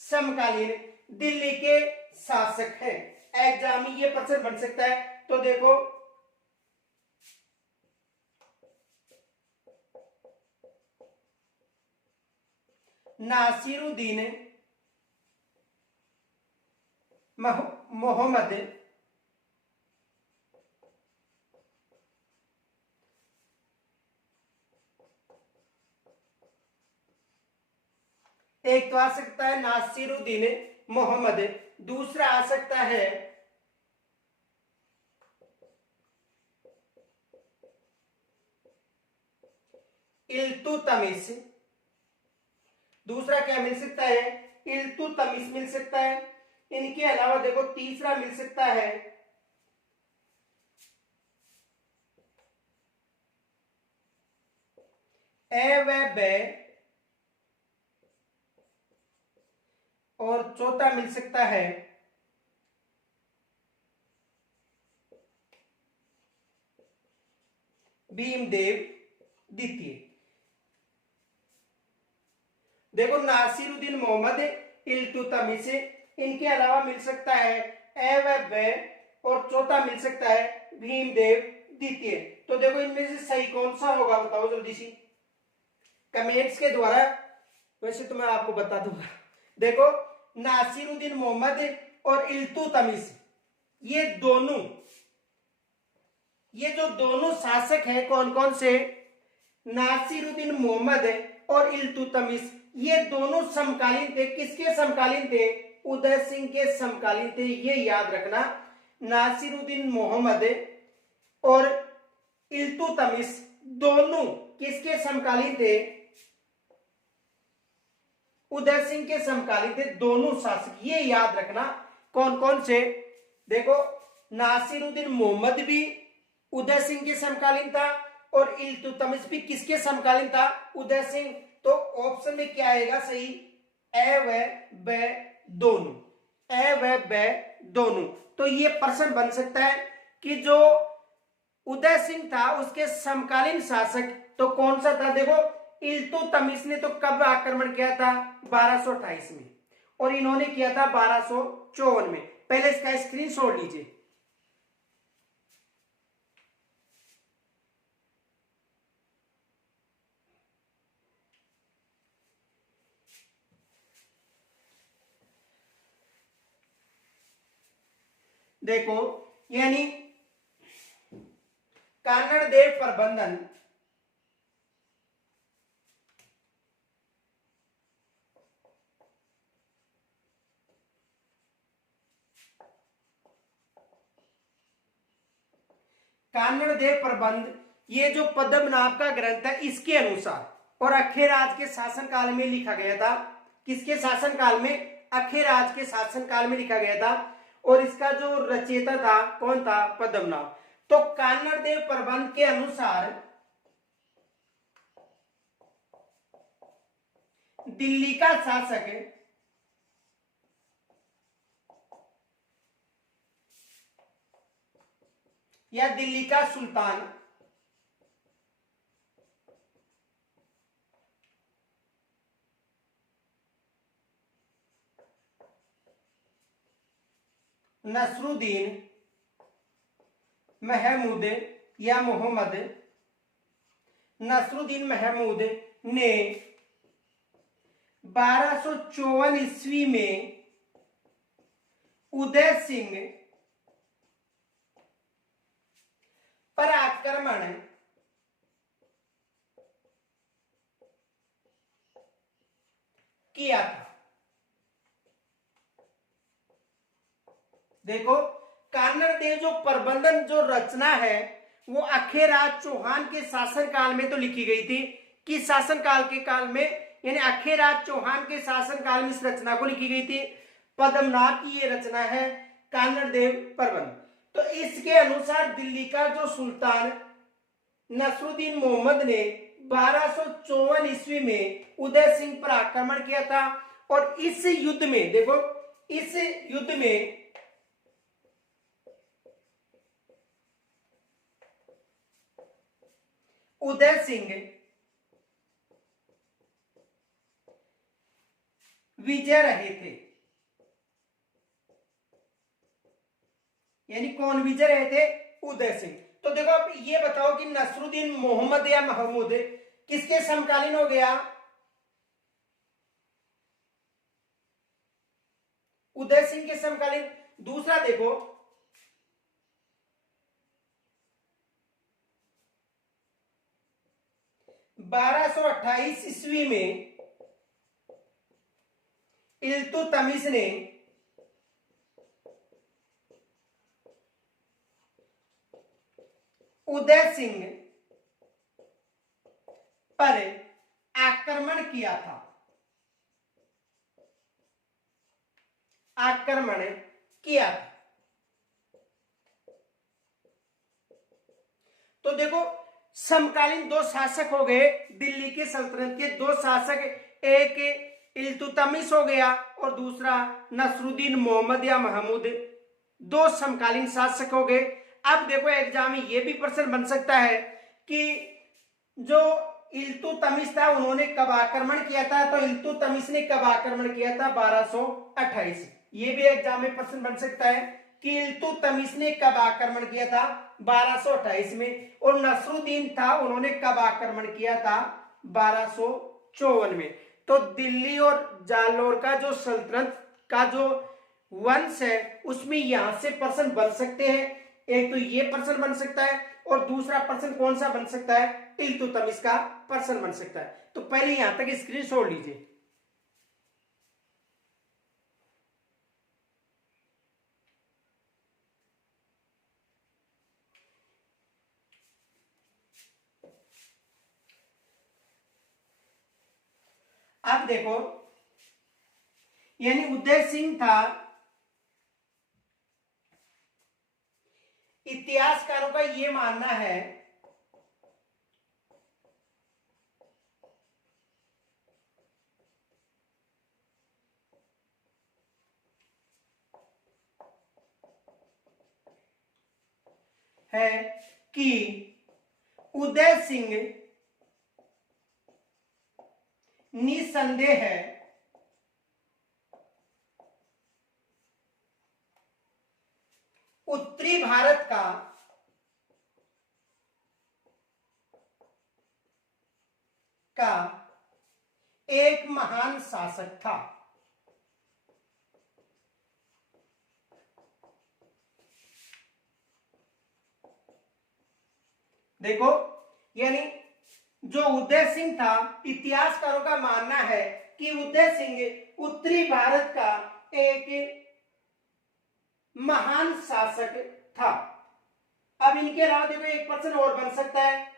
समकालीन दिल्ली के शासक हैं। एग्जाम में ये पर्सन बन सकता है। तो देखो नासिरुद्दीन मोहम्मद एक तो आ सकता है नासिरुद्दीन मोहम्मद, दूसरा आ सकता है इल्तुतमिश। दूसरा क्या मिल सकता है? इल्तुतमिश मिल सकता है। इनके अलावा देखो तीसरा मिल सकता है ऐवैबे, और चौथा मिल सकता है भीमदेव द्वितीय। देखो नासिरुद्दीन मोहम्मद, इल्तुतमिश, इनके अलावा मिल सकता है ऐवैबे, और चौथा मिल सकता है भीमदेव द्वितीय। तो देखो इनमें से सही कौन सा होगा बताओ जल्दी सी कमेंट्स के द्वारा। वैसे तो मैं आपको बता दूंगा। देखो नासिरुद्दीन मोहम्मद और इल्तुतमिश ये जो दोनों शासक हैं कौन कौन से? नासिरुद्दीन मोहम्मद और इल्तुतमिश ये दोनों समकालीन थे। किसके समकालीन थे? उदय सिंह के समकालीन थे। ये याद रखना, नासिरुद्दीन मोहम्मद और इल्तुतमिश दोनों किसके समकालीन थे? उदय सिंह के समकालीन थे दोनों शासक। ये याद रखना कौन कौन से। देखो नासिरुद्दीन मोहम्मद भी उदय सिंह के समकालीन था और इल्तुतमिश भी किसके समकालीन था? उदय सिंह। तो ऑप्शन में क्या आएगा सही? ए व ब दोनों, ए व ब दोनों। तो ये प्रश्न बन सकता है कि जो उदय सिंह था उसके समकालीन शासक तो कौन सा था? देखो इल्तुतमिश ने तो कब आक्रमण किया था? 1228 में, और इन्होंने किया था 1254 में। पहले इसका स्क्रीनशॉट लीजिए। देखो, यानी कानड़ देव प्रबंधन कानड़ देव प्रबंध, ये जो पद्मनाभ का ग्रंथ है इसके अनुसार और अखेराज के शासनकाल में लिखा गया था। किसके शासनकाल में? अखेराज के शासनकाल में लिखा गया था और इसका जो रचयिता था कौन था? पद्मनाभ। तो कानड़ देव प्रबंध के अनुसार दिल्ली का शासक या दिल्ली का सुल्तान नसरुद्दीन महमूद या मोहम्मद नसरुद्दीन महमूद ने 1254 ईस्वी में उदय सिंह पर आक्रमण किया था। देखो, कानड़ देव जो प्रबंधन जो रचना है वो अखेराज चौहान के शासनकाल में तो लिखी गई थी। किस शासनकाल के काल में? यानी अखेराज चौहान के शासनकाल में इस रचना को लिखी गई थी। पद्मनाभ की ये रचना है कानड़ देव प्रबंध। तो इसके अनुसार दिल्ली का जो सुल्तान नसरुद्दीन मोहम्मद ने 1254 ईस्वी में उदय सिंह पर आक्रमण किया था और इस युद्ध में, देखो, इस युद्ध में उदय सिंह विजय रहे थे। यानी कौन विजय रहे थे? उदय सिंह। तो देखो, आप ये बताओ कि नसरुद्दीन मोहम्मद या महमूद किसके समकालीन हो गया? उदय सिंह के समकालीन। दूसरा देखो, 1228 ईस्वी में इल्तुतमिश ने उदय सिंह पर आक्रमण किया था। आक्रमण किया था। तो देखो, समकालीन दो शासक हो गए दिल्ली के सल्तनत के, दो शासक, एक इल्तुतमिश हो गया और दूसरा नसरुद्दीन मोहम्मद या महमूद। दो समकालीन शासक हो गए। अब देखो, एग्जाम में ये भी प्रश्न बन सकता है कि जो इल्तुतमिश था उन्होंने कब आक्रमण किया था? तो इल्तुतमिश ने कब आक्रमण किया था? 1228। ये भी एग्जाम में प्रश्न बन सकता है कि इल्तुतमिश ने कब आक्रमण किया था? 1228 में। और नसरुद्दीन था, उन्होंने कब आक्रमण किया था? 1254 में। तो दिल्ली और जालौर का जो सल्तनत का जो वंश है उसमें यहां से प्रश्न बन सकते हैं। एक तो ये प्रश्न बन सकता है और दूसरा प्रश्न कौन सा बन सकता है? इल्तुतमिश का प्रश्न बन सकता है। तो पहले यहां तक स्क्रीन छोड़ लीजिए। अब देखो, यानी उदय सिंह था, इतिहासकारों का यह मानना है कि उदय सिंह निसंदेह है उत्तरी भारत का एक महान शासक था। देखो, यानी जो उदय सिंह था, इतिहासकारों का मानना है कि उदय सिंह उत्तरी भारत का एक महान शासक था। अब इनके अलावा देखो एक प्रश्न और बन सकता है,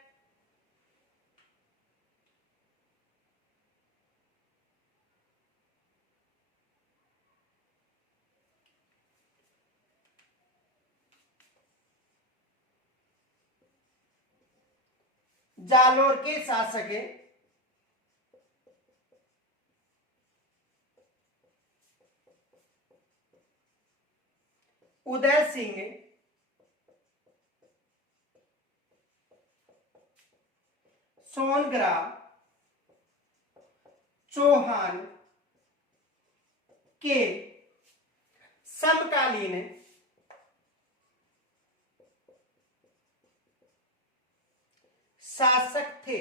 जालोर के शासक उदय सिंह सोनग्रा चौहान के समकालीन शासक थे।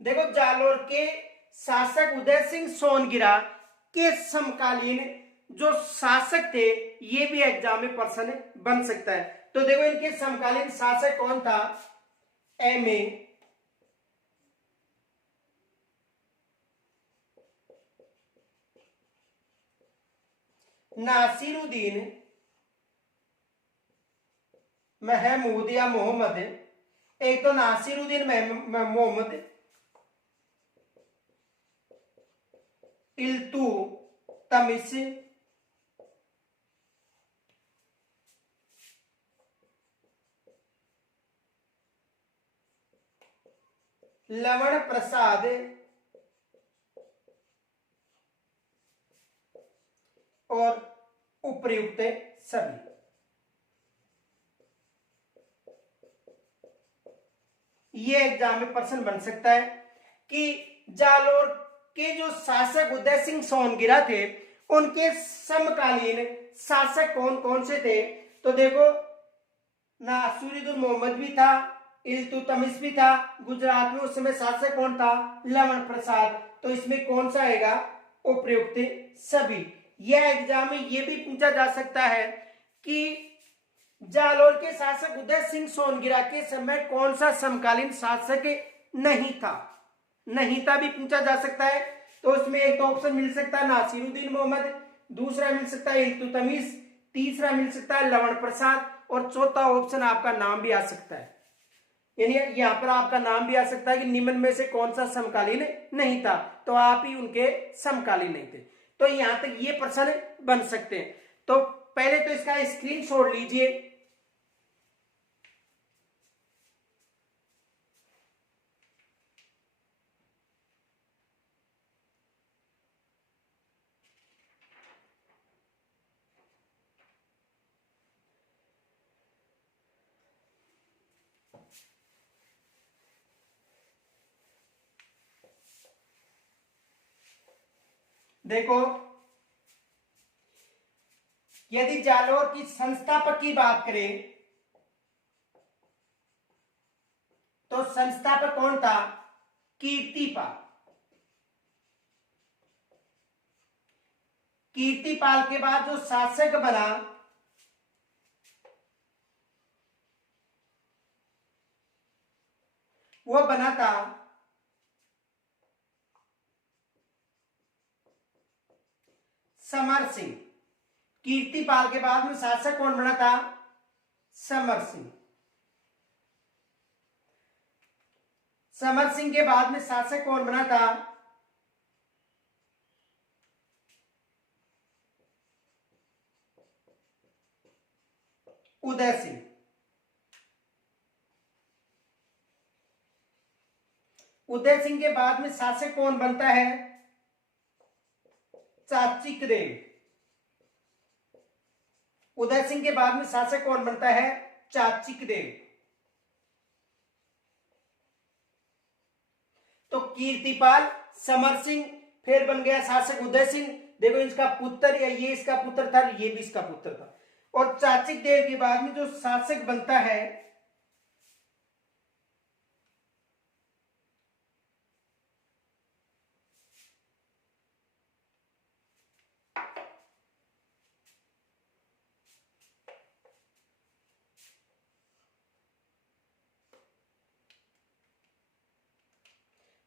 देखो, जालोर के शासक उदय सिंह सोनगिरा के समकालीन जो शासक थे, ये भी एग्जाम में प्रश्न बन सकता है। तो देखो, इनके समकालीन शासक कौन था? एम.ए. नासिरुद्दीन महमूद या मोहम्मद, एक तो नासिरुद्दीन मोहम्मद इल्तुतमिश, लवण प्रसाद और उपर्युक्त सभी। ये एग्जाम में प्रश्न बन सकता है कि जालोर के जो शासक उदय सिंह सोनगिरा थे, उनके समकालीन शासक कौन कौन से थे? तो देखो, नासिरुद्दीन मोहम्मद भी था, इल्तुतमिश भी था, गुजरात में उस समय शासक कौन था? लवण प्रसाद। तो इसमें कौन सा आएगा? उपर्युक्त सभी। यह एग्जाम में यह भी पूछा जा सकता है कि जालोर के शासक उदय सिंह सोनगिरा के समय कौन सा समकालीन शासक नहीं था? नहीं था भी पूछा जा सकता है। तो इसमें एक ऑप्शन मिल सकता है नासिरुद्दीन मोहम्मद, दूसरा मिल सकता है इल्तुतमिश, तीसरा मिल सकता है लवण प्रसाद, और चौथा ऑप्शन आपका नाम भी आ सकता है। यानी यहां पर आपका नाम भी आ सकता है कि निम्न में से कौन सा समकालीन नहीं था, तो आप ही उनके समकालीन नहीं थे। तो यहां तक ये प्रश्न बन सकते हैं। तो पहले तो इसका स्क्रीनशॉट लीजिए। देखो, यदि जालोर की संस्थापक की बात करें तो संस्थापक कौन था? कीर्तिपाल। कीर्तिपाल के बाद जो शासक बना वो बना था समर सिंह। कीर्तिपाल के बाद में शासक कौन बना था? समर सिंह। समर सिंह के बाद में शासक कौन बना था? उदय सिंह। उदय सिंह के बाद में शासक कौन बनता है? चाचिकदेव। उदय सिंह के बाद में शासक कौन बनता है? चाचिकदेव। तो कीर्तिपाल, समर सिंह, फिर बन गया शासक उदय सिंह। देखो, इसका पुत्र, या ये इसका पुत्र था, ये भी इसका पुत्र था। और चाचिकदेव के बाद में जो शासक बनता है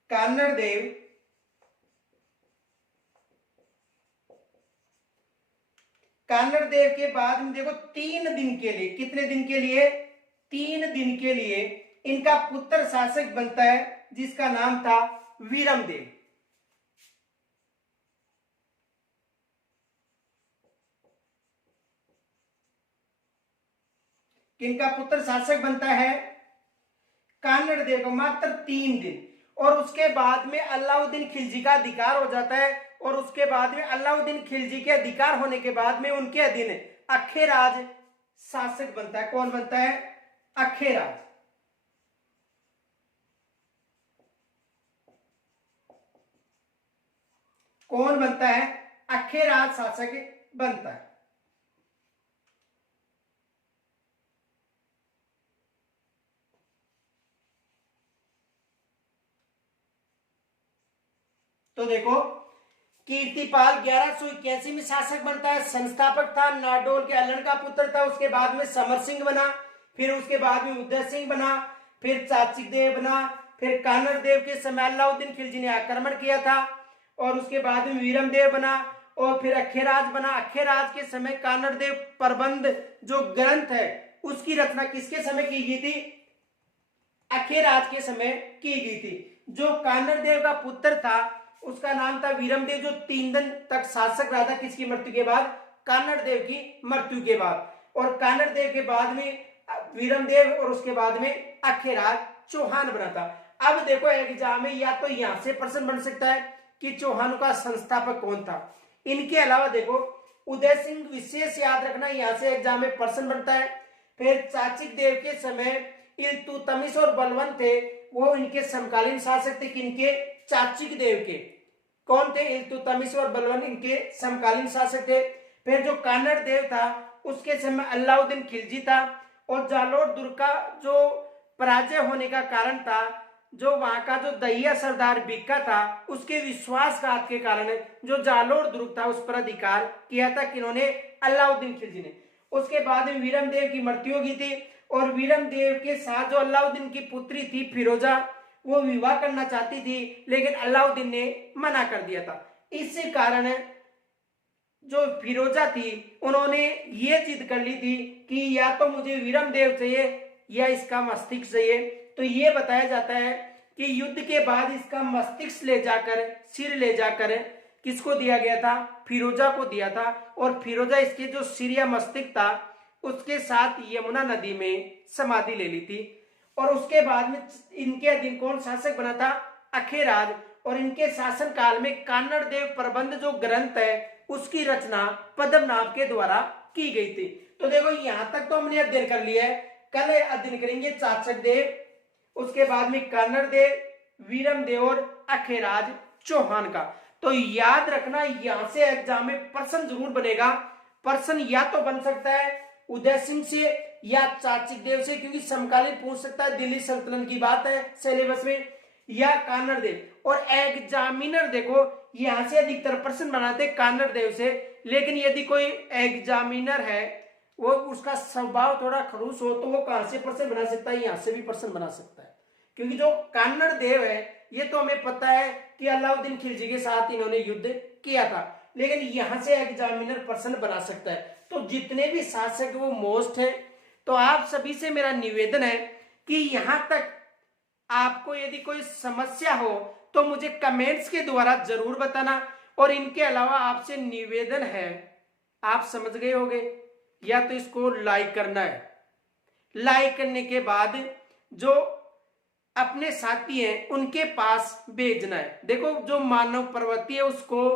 कान्नड़ देव के बाद में देखो 3 दिन के लिए, कितने दिन के लिए? 3 दिन के लिए इनका पुत्र शासक बनता है जिसका नाम था वीरमदेव। किनका पुत्र शासक बनता है? कान्नड़ देव का, मात्र 3 दिन। और उसके बाद में अलाउद्दीन खिलजी का अधिकार हो जाता है, और उसके बाद में अलाउद्दीन खिलजी के अधिकार होने के बाद में उनके अधीन अखेराज शासक बनता है। कौन बनता है? अखेराज। कौन बनता है? अखेराज शासक बनता है। तो देखो, कीर्तिपाल 1181 में शासक बनता है, संस्थापक था, नाडोल के अल्हड़ का पुत्र था। उसके बाद में समर सिंह बना, फिर उसके बाद में उदय सिंह बना, फिर चाचिक देव बना, फिर कान्नड़ देव के समय अलाउद्दीन खिलजी ने आक्रमण किया था, और उसके बाद में वीरमदेव बना, और फिर अखेराज बना। अखेराज के समय कान्नड़ देव प्रबंध जो ग्रंथ है उसकी रचना किसके समय की गई थी? अखेराज के समय की गई थी। जो कान्नड़ देव का पुत्र था उसका नाम था वीरमदेव, जो 3 दिन तक शासक रहा था। किसकी मृत्यु के बाद? कान्नड़ देव की मृत्यु के बाद। और कान्नड़ देव के बाद में वीरमदेव, और उसके बाद में अखेराज चौहान बना था। अब देखो एग्जाम में या तो यहां से प्रश्न बन सकता है कि चौहानों का संस्थापक कौन था। इनके अलावा देखो उदय सिंह विशेष याद रखना, यहां से एग्जाम में प्रश्न बनता है। फिर चाचिक देव के समय इल्तुतमिश और बलवंत थे, वो इनके समकालीन शासक थे। किनके? चाचिक देव के। कौन थे? इल्तुतमिश और बलवंत इनके समकालीन शासक थे। फिर जो कान्नड़ देव था उसके समय अलाउद्दीन खिलजी था, और जालोर दुर्ग का जो पराजय होने का कारण था, जो वहां का जो दहिया सरदार बीका था उसके विश्वासघात के कारण जो जालोर दुर्ग था उस पर अधिकार किया था किन्होंने? अलाउद्दीन खिलजी ने। उसके बाद में वीरमदेव की मृत्यु हो गई थी, और वीरमदेव के साथ जो अलाउद्दीन की पुत्री थी फिरोजा, वो विवाह करना चाहती थी, लेकिन अलाउद्दीन ने मना कर दिया था। इसी कारण जो फिरोजा थी उन्होंने ये जिद कर ली थी कि या तो मुझे वीरमदेव चाहिए या इसका मस्तिष्क चाहिए। तो ये बताया जाता है कि युद्ध के बाद इसका मस्तिष्क ले जाकर, सिर ले जाकर किसको दिया गया था? फिरोजा को दिया था। और फिरोजा इसके जो सिर या मस्तिष्क था उसके साथ यमुना नदी में समाधि ले ली थी। और उसके बाद में इनके अधीन कौन शासक बना था? अखेराज। और इनके शासन काल में कान्नड़ देव प्रबंध जो ग्रंथ है उसकी रचना पद्मनाभ के द्वारा की गई थी। तो देखो यहां तक तो हमने अध्ययन कर लिया है। कल अध्ययन करेंगे चाचक देव, उसके बाद में कान्नड़ देव, वीरमदेव और अखेराज चौहान का। तो याद रखना, यहां से एग्जाम में प्रश्न जरूर बनेगा। प्रश्न या तो बन सकता है उदय सिंह से या चाचिक देव से, क्योंकि समकालीन पूछ सकता है, दिल्ली सल्तनत की बात है सिलेबस में, या कान्नड़ देव। और एग्जामिनर देखो यहां से अधिकतर प्रश्न बनाते कान्नड़ देव से, लेकिन यदि कोई एग्जामिनर है वो उसका स्वभाव थोड़ा खड़ूस हो तो वो कहां से प्रश्न बना सकता है? यहां से भी प्रश्न बना सकता है। क्योंकि जो कान्नड़ देव है ये तो हमें पता है कि अलाउद्दीन खिलजी के साथ इन्होंने युद्ध किया था, लेकिन यहां से एग्जामिनर प्रश्न बना सकता है। तो जितने भी शासक वो मोस्ट है। तो आप सभी से मेरा निवेदन है कि यहां तक आपको यदि कोई समस्या हो तो मुझे कमेंट्स के द्वारा जरूर बताना। और इनके अलावा आपसे निवेदन है, आप समझ गए होंगे, या तो इसको लाइक करना है। लाइक करने के बाद जो अपने साथी हैं उनके पास भेजना है। देखो जो मानव प्रवृत्ति है उसको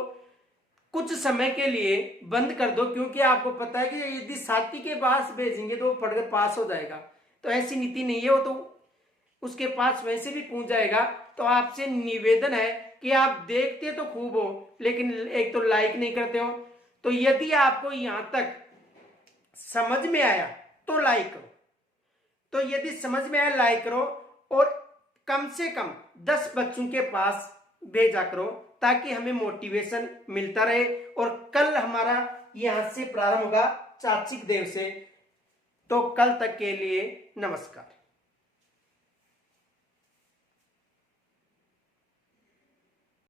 कुछ समय के लिए बंद कर दो, क्योंकि आपको पता है कि यदि साथी के पास भेजेंगे तो वो पढ़कर पास हो जाएगा। तो ऐसी नीति नहीं है, वो तो उसके पास वैसे भी पहुंच जाएगा। तो आपसे निवेदन है कि आप देखते तो खूब हो लेकिन एक तो लाइक नहीं करते हो। तो यदि आपको यहां तक समझ में आया तो लाइक करो, तो यदि समझ में आया लाइक करो, और कम से कम 10 बच्चों के पास भेजा करो ताकि हमें मोटिवेशन मिलता रहे। और कल हमारा यहां से प्रारंभ होगा चाचिक देव से। तो कल तक के लिए नमस्कार।